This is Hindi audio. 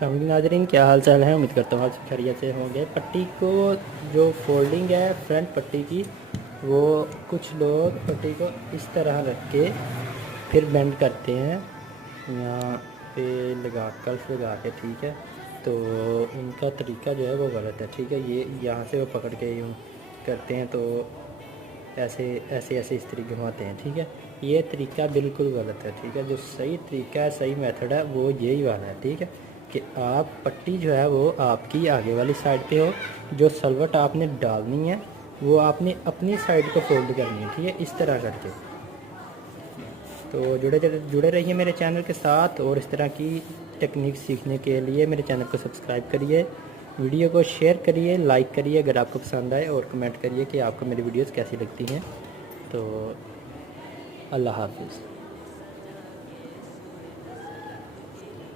फैमिली नाजरीन, क्या हाल चाल है। उम्मीद करता हूँ आप सब खैरियत से होंगे। पट्टी को जो फोल्डिंग है फ्रंट पट्टी की, वो कुछ लोग पट्टी को इस तरह रख के फिर बेंड करते हैं, यहाँ पे लगा कर्स लगा के, ठीक है। तो उनका तरीका जो है वो गलत है, ठीक है। ये यहाँ से वो पकड़ के यूँ करते हैं, तो ऐसे ऐसे ऐसे इस तरीके घुमाते हैं, ठीक है। ये तरीका बिल्कुल गलत है, ठीक है। जो सही तरीका है, सही मेथड है, वो यही वाला है, ठीक है। कि आप पट्टी जो है वो आपकी आगे वाली साइड पे हो, जो सलवट आपने डालनी है वो आपने अपनी साइड को फोल्ड करनी है, ठीक है, इस तरह करके। तो जुड़े रहिए मेरे चैनल के साथ, और इस तरह की टेक्निक सीखने के लिए मेरे चैनल को सब्सक्राइब करिए, वीडियो को शेयर करिए, लाइक करिए अगर आपको पसंद आए, और कमेंट करिए कि आपको मेरी वीडियोस कैसी लगती हैं। तो अल्लाह हाफ़िज़।